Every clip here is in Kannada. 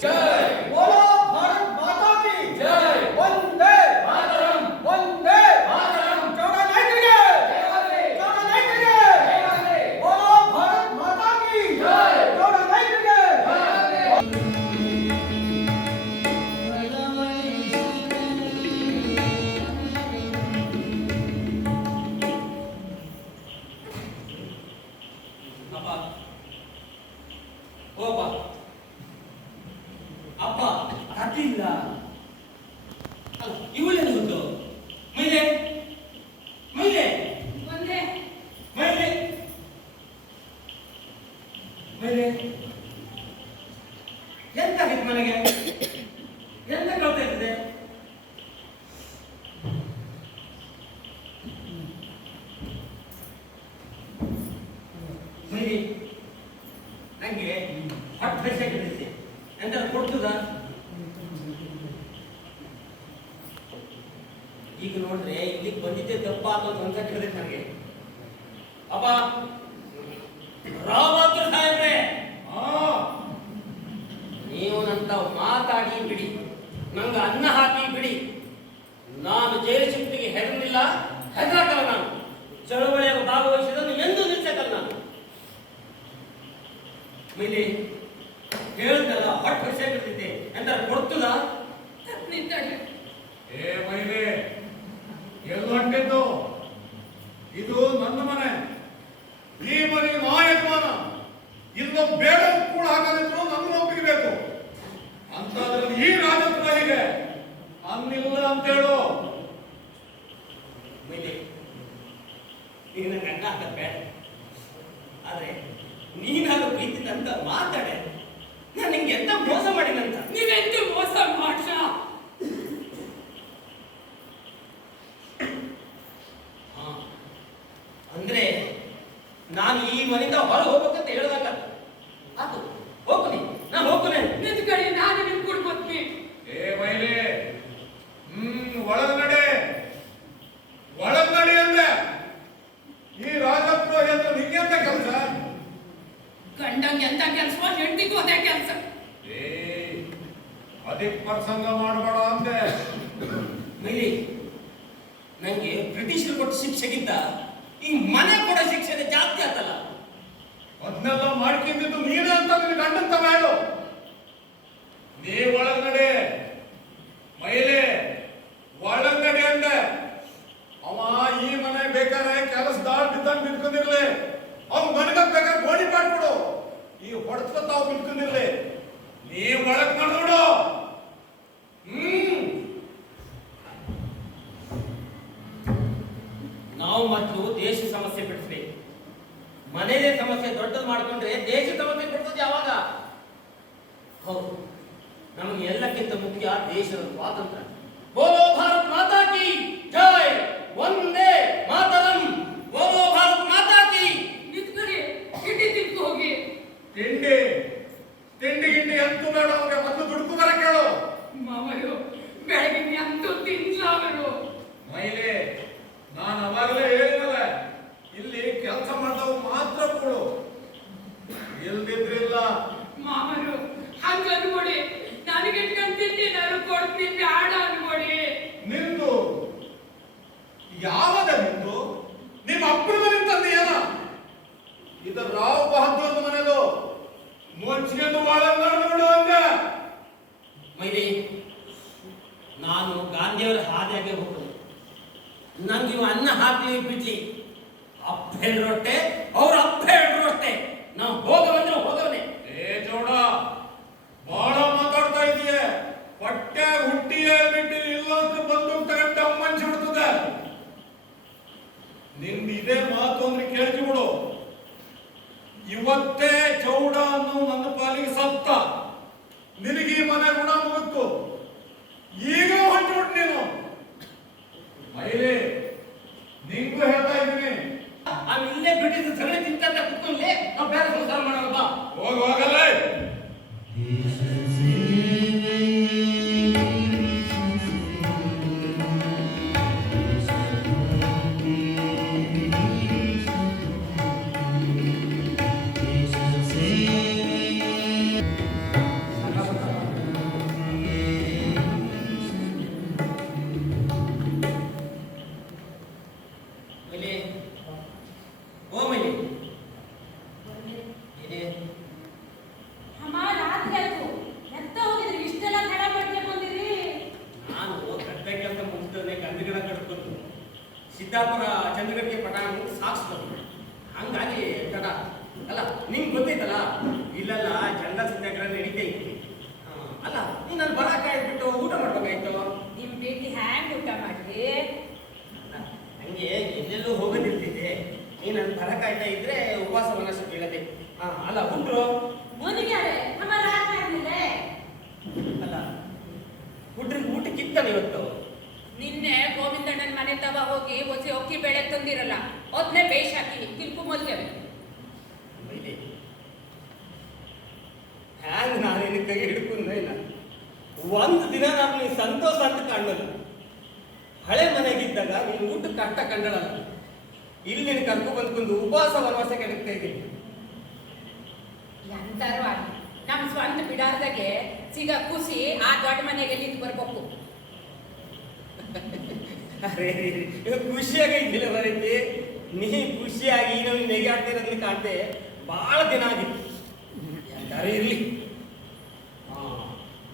Go! ಅದಿಲ್ಲ ಇಲ್ಲಿಗೆ ಬಂದಿದ್ದೆ ತಪ್ಪ ಅಂತ ಕೇಳಿದೆ ನನಗೆ. ಅಪ್ಪ ರಾವತ್ರ ಸಾಹೇಬ್ರೆ ನೀವು ನಂತ ಮಾತಾಡಿ ಬಿಡಿ. ನಂಗ ಅನ್ನ ಹಾಕಿ ಬಿಡಿ. ನಾನು ಜೈಲು ಶಿಫ್ಟಿಗೆ ಹೆದರಲಿಲ್ಲ ಹೆದರಕಲ್ಲ ನಾನು. ಚಳುವಳಿಯ ಭಾಗವಹಿಸಿದನ್ನು ಎಂದು ನಿಲ್ಸಕಲ್ಲ ನಾನು. ಮೇಲೆ ಹೇಳ್ದಲ್ಲ ಹೊಟ್ಟೆ ಹೊಸ ಬಿಡ್ತಿದ್ದೆ. ಅಂತ ಕೊಡ್ತದ ನಿಂತಳೆ ಏ ಮಹಿಳೆ ಎಲ್ಲಿ ಹೊಂಟಿದ್ದು ಇದು ನನ್ನ ಮನೆ ಈ ಮನೆ ನಾ ಯಜಮಾನ ಬೇಡ ಕೂಡ ಹಾಕದಿದ್ರು ನಮ್ಗೆ ಒಪ್ಪಿಗೆ ಬೇಕು. ಅಂತದ್ರಲ್ಲಿ ಈ ರಾಜದ್ರೋಹಿಗೆ ಅನ್ನಿಲ್ಲ ಅಂತ ಹೇಳು. ಮೇಲೆ ಈಗ ನಂಗೆ ಅನ್ನ ಹಾಕದ್ ಬೇಡ ಆದ್ರೆ ನೀನಾಗ ಪ್ರೀತಿದಂತ ಮಾತಾಡೆ ನಾನು ನಿಂಗೆ ಎಂತ ಮೋಸ ಮಾಡಿನಂತ ನೀವೆಂದು ಮೋಸ ಮಾಡ್ಸ ಹಾ. ಅಂದ್ರೆ ನಾನು ಈ ಮನೆಯಿಂದ ಹೊರ ಹೋಗ್ಬೇಕಂತ ಹೇಳ್ದಾಗ ಅದು ಹೋಗ್ತೀನಿ ನಾನು ಹೋಗ್ತೀನಿ ನಿಂತ್ಕೊಳ್ಳಿ ನಾನು ನಿಮ್ ಕೂಡ ಬರ್ತೀನಿ ಏ ಮಹಿಳೆ ಹ್ಮ್ ಒಳಗ್ ನಡೆ ಒಳಗ್ ನಡಿ ಅಂದೆ ಈ ರಾಜದ್ರೋಹಿ ಅಂತ ನಿಂಗೆಂತ ಕೆಲಸ ಗಂಡಂಗೆ ಎಂತ ಕೆಲಸ ಹೆಂಡತಿಗೂ ಅದೇ ಕೆಲಸ ಏ ಅಧಿಕ ಪ್ರಸಂಗ ಮಾಡಬೇಡ ಅಂದೆ ಮೈಲಿ ನನಗೆ ಬ್ರಿಟಿಷರು ಕೊಟ್ಟ ಶಿಕ್ಷೆಗಿಂತ ಈ ಮನೆ ಕೊಡೋ ಶಿಕ್ಷೆ ಜಾಸ್ತಿ ಆತಲ್ಲ. ಅದನ್ನೆಲ್ಲ ಮಾಡ್ಕೊಂಡಿದ್ದು ನೀನೇ ಅಂತ ನಿನ್ನ ಗಂಡಂತ ಮಾಡು ನೀ ಒಳಗಡೆ, ಮೈಲೆ ಮಹಿಳೆ ಅಂದ. ಅವ ಈ ಮನೆ ಬೇಕಾದ್ರೆ ಕೆಲಸದಾಳ್ ಬಿದ್ದಂಗ್ ನಿಂತ್ಕೊಂಡಿರ್ಲಿ. ಅವ್ ಮನೆಗ ಬೇಕಾದ್ರೆ ಗೋಣಿ ಮಾಡ್ಬಿಡು ಈ ಹೊಡೆತ ತಾವು ನಿಂತ್ಕೊಂಡಿರ್ಲಿ. ನೀ ಒಳಗ್ ನೋಡು ಮನೆಯದೇ ಸಮಸ್ಯೆ ದೊಡ್ಡದು ಮಾಡ್ಕೊಂಡ್ರೆ ದೇಶ ಸಮಸ್ಯೆ ಕೊಡ್ತದೆ ಯಾವಾಗ ಹೌದು. ನಮಗೆ ಎಲ್ಲಕ್ಕಿಂತ ಮುಖ್ಯ ದೇಶದ ಸ್ವಾತಂತ್ರ್ಯ. ಬೋಲೋ ಭಾರತ್ ಮಾತಾ ಕಿ ಜೈ! ಒಂದೇ ಮಾತರಂ! ಬೋಲೋ ಭಾರತ್ ಮಾತಾ ಕಿ! ನಿಂತ್ಕೊಳ್ಳಿ. ತಿಂಡಿ ತಿಂದು ಹೋಗಿ. ತಿಂಡಿ ತಿಂಡಿ ಗಿಂಡಿ ಅಂತೂ ಬೇಡ ಅವ್ರಿಗೆ ಮೊದಲು ದುಡ್ಕು ಬರ ಕೇಳು ಮಾವರು ಬೆಳಗ್ಗೆ ಅಂತೂ ತಿನ್ಲಾಗರು ಮಹಿಳೆ ನಾನು ಅವಾಗಲೇ ಹೇಳಿನಲ್ಲ ಇಲ್ಲಿ ಕೆಲಸ ಮಾಡಿದವು ಮಾತ್ರ ಕೊಡು ಇಲ್ದಿದ್ರಿಲ್ಲ ಮಾವರು ಹಂಗ ಅನ್ಕೊಡಿ ನನಗೆ ಇಟ್ಕೊಂಡ್ ತಿಂಡಿ ನಾನು ಕೊಡ್ತೀನಿ ಆಡ ಅನ್ಕೊಡಿ ನಿಂದು ಯಾವದ ನಿಂದು ನಿಮ್ಮ ಅಪ್ಪನ ಮನೆ ತಂದೆ ಏನ ಇದು ರಾವ್ ಬಹದ್ದೂರ್ ಮನೆದು ಮುಚ್ಚಿಗೆಂದು ಬಾಳನ್ನ ನೋಡು ಅಂದೆ ಮೈಲಿ ನಾನು ಗಾಂಧಿಯವರ ಹಾದಿಯಾಗೆ ಹೋಗ್ತದೆ ನಂಗೆ ಇವ ಅನ್ನ ಹಾಕ್ಲಿ, ಬಿಡ್ಲಿ. ಅಪ್ಪ ಹೇಳಿದ್ರು ಅಷ್ಟೇ ಅವ್ರ ಅಪ್ಪ ಹೇಳಿದ್ರು ಅಷ್ಟೇ ನಾವು ಹೋಗವಂದ್ರೆ ಹೋಗವನೇ. ಏ ಚೌಡ ಬಹಳ ಮಾತಾಡ್ತಾ ಇದೀಯ. ಹೊಟ್ಟೆ ಹುಟ್ಟಿ ಬಿಟ್ಟು ಇಲ್ಲಂತ ಬಂದು ತಗೊಂಡು ಅಮ್ಮಂಚಿ ಬಿಡ್ತದೆ. ನಿಂದು ಇದೇ ಮಾತು ಅಂದ್ರೆ ಕೇಳ್ತಿ ಬಿಡು. ಇವತ್ತೇ ಚೌಡ ಅನ್ನೋ ನನ್ನ ಪಾಲಿಗೆ ಸತ್ತ. ನಿನಗೆ ಮನೆ ಗುಣ ಮುಗಿತ್ತು ಈಗ ಹೊಂಟ್ಬಿಟ್ಟು ನೀನು ಮಹಿಳೆ ನಿಂಗೂ ಹೇಳ್ತಾ ಇದ್ದೀನಿ. ನಾವು ಇಲ್ಲೇ ಬಿಟ್ಟಿದ್ದು ಸಗಣಿ ತಿಂತ ಕುತ್ಕೊಂಡ್ಲೆ ನಾವು ಬೇರೆ ಸಂಸಾರ ಮಾಡೋಣ. ಇತ್ತಾನೆ ಇವತ್ತು ನಿನ್ನೆ ಗೋವಿಂದಣ್ಣನ ಮನೆ ತವ ಹೋಗಿ ಒಸಿ ಅಕ್ಕಿ ಬೆಳೆ ತಂದಿರಲ್ಲ ಅದನ್ನೇ ಬೇಷ್ ಹಾಕಿ ತಿಳ್ಕು ಮೊದ್ಲೇ. ಬೈದೆ ಹ್ಯಾಂಗ್ ನಾನು ನಿನ್ನ ಕೈ ಹಿಡ್ಕೊಂಡೆ ಇಲ್ಲ ಒಂದು ದಿನ ನಾನು ನೀನು ಸಂತೋಷ ಅಂತ ಕಾಣಲ್ಲ ಹಳೆ ಮನೆಗಿದ್ದಾಗ ನೀನು ಊಟ ಕಷ್ಟ ಕಂಡಳಲ್ಲ. ಇಲ್ಲಿ ನೀನು ಕರ್ಕೊ ಬಂದ್ಕೊಂಡು ಉಪವಾಸ ವನವಾಸ ಕೆಡಕ್ತಾ ಇದ್ದೀನಿ ಎಂತಾರು ಆಗಿ ನಮ್ಮ ಸ್ವಂತ ಬಿಡಾರ್ದಾಗೆ ಸಿಗ ಕುಸಿ ಆ ದೊಡ್ಡ ಮನೆಗೆ ಎಲ್ಲಿಂದ ಬರ್ಬೇಕು? ಖುಷಿಯಾಗಿ ಇದ್ದಿಲ್ಲ ಬರೀತಿ ನೀ ಖುಷಿಯಾಗಿ ನಾವು ನೆಗೆಯಾಡ್ತಿರೋದನ್ನ ಕಾಣ್ತೆ. ಭಾಳ ದಿನ ಆಗಿತ್ತು. ಎಂತಾರು ಇರಲಿ.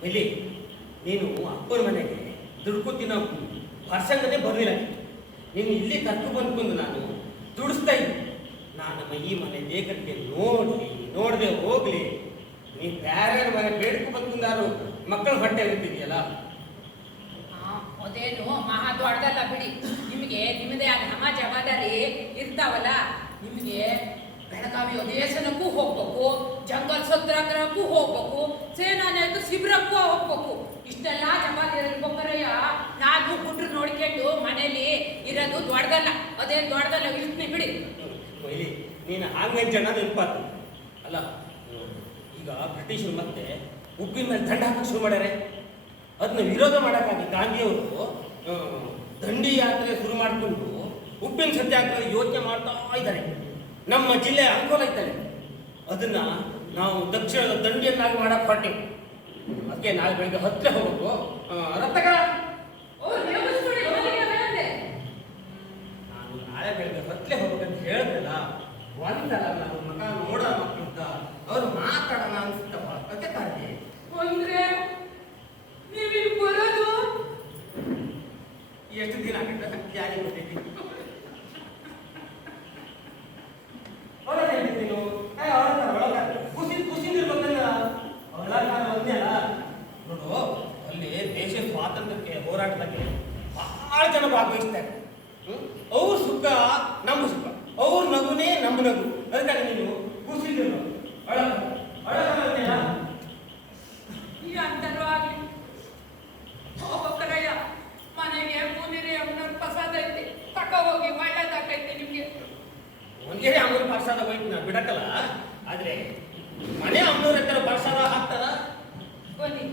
ಇಲ್ಲಿ ನೀನು ಅಪ್ಪನ ಮನೆಗೆ ದುಡ್ಕೊತಿನ ವರ್ಷಂಗನೆ ಬರಲಿಲ್ಲ ನೀನು. ಇಲ್ಲಿ ಕರ್ಕು ಬಂದ್ಕೊಂಡು ನಾನು ದುಡಿಸ್ತಾ ಇದ್ದೆ ನಾನು ನಮ್ಮ ಈ ಮನೆ ದೇಕಕ್ಕೆ ನೋಡಲಿ, ನೋಡದೆ ಹೋಗ್ಲಿ. ನೀ ಬೇರೆ ಮನೆ ಬೇಡ್ಕೊ ಬಂದ್ಕೊಂಡಾರು ಮಕ್ಕಳ ಹೊಟ್ಟೆ ಇರ್ತಿದ್ಯಲ್ಲ ಅದೇನು ಮಹಾ ದೊಡ್ಡದಲ್ಲ ಬಿಡಿ. ನಿಮಗೆ ನಿಮ್ಮದೇ ಆದ ಹಮ ಜವಾಬ್ದಾರಿ ಇರ್ತಾವಲ್ಲ. ನಿಮಗೆ ಬೆಳಗಾವಿ ಅಧಿವೇಶನಕ್ಕೂ ಹೋಗ್ಬೇಕು, ಜಂಗಲ್ ಸತ್ಯಾಗ್ರಹಕ್ಕೂ ಹೋಗ್ಬೇಕು ಸೇನಾ ನಾಯಕ ಶಿಬಿರಕ್ಕೂ ಹೋಗ್ಬೇಕು. ಇಷ್ಟೆಲ್ಲ ಜವಾಬ್ದಾರಿ ಇರ್ಬೇಕರಯ್ಯ ನಾನು ಹುಟ್ರು ನೋಡ್ಕೊಂಡು ಮನೇಲಿ ಇರೋದು ದೊಡ್ಡದಲ್ಲ ಅದೇನು ದೊಡ್ಡದಲ್ಲ ಇರ್ತೀನಿ ಬಿಡಿ. ಕೊಹ್ಲಿ, ನೀನು ಹಾಂಗೆ ಜನ ನೆನಪಾತು. ಅಲ್ಲ, ಈಗ ಬ್ರಿಟಿಷರು ಮತ್ತೆ ಉಪ್ಪಿನ ಮೇಲೆ ದಂಡ ಹಾಕಕ್ಕೆ ಶುರು ಮಾಡ್ಯಾರೆ. ಅದನ್ನ ವಿರೋಧ ಮಾಡೋಕ್ಕಾಗಿ ಗಾಂಧಿಯವರು ದಂಡಿ ಯಾತ್ರೆ ಶುರು ಮಾಡಿಕೊಂಡು ಉಪ್ಪಿನ ಸತ್ಯಾಗ್ರಹ ಯೋಚನೆ ಮಾಡ್ತಾ ಇದ್ದಾರೆ. ನಮ್ಮ ಜಿಲ್ಲೆ ಅಂಕೋಲ ಇದ್ದಾರೆ ಅದನ್ನ ನಾವು ದಕ್ಷಿಣದ ದಂಡಿಯನ್ನಾಗಿ ಮಾಡಕ್ ಪಟ್ಟಿ ಅದಕ್ಕೆ ನಾಳೆ ಬೆಳಗ್ಗೆ ಹತ್ತಿರ ಹೋಗ್ಬೇಕು. ಬಂದೆ. ನಾನು ನಾಳೆ ಬೆಳಗ್ಗೆ ಹತ್ತಲೇ ಹೋಗ್ಬೇಕಂತ ಹೇಳಿದ್ರಲ್ಲ ಒಂದಲ್ಲ ನಾನು ಮಗ ನೋಡ ಮಕ್ಕಳಿದ್ದ ಅವ್ರು ಮಾತಾಡೋಣ ಅನ್ಸುತ್ತಪ್ಪ ಅದಕ್ಕೆ ಕಾರಣೆ ಎಷ್ಟು ದಿನ ಆಗುತ್ತೆ? ಯಾರಿಗೆ ನೀನು ಏ. ಖುಷಿ ನೋಡು, ಅಲ್ಲಿ ದೇಶ ಹೋರಾಟದಕ್ಕೆ ಬಹಳ ಜನ ಭಾಗವಹಿಸ್ತಾರೆ? ಅವ್ರ ಸುಖ ನಮ್ಮ ಸುಖ. ಅವ್ರ ನಗುನೇ ನಮ್ಮ ನಗು. ಅದಕ್ಕಾಗಿ ನೀನು ಖುಷಿಲಿರ್ಬೇಕು ಒಳಗ ಒಳಗ ಪಾರ್ಸಾದ ವೈಟ್ನ ಬಿಡಕಲ್ಲ ಆದ್ರೆ ಮನೆ ಅಮ್ಮನವ್ರ ಹತ್ತಿರ ಪಾರ್ಸಾದ ಹಾಕ್ತಾರ ಬನ್ನಿ.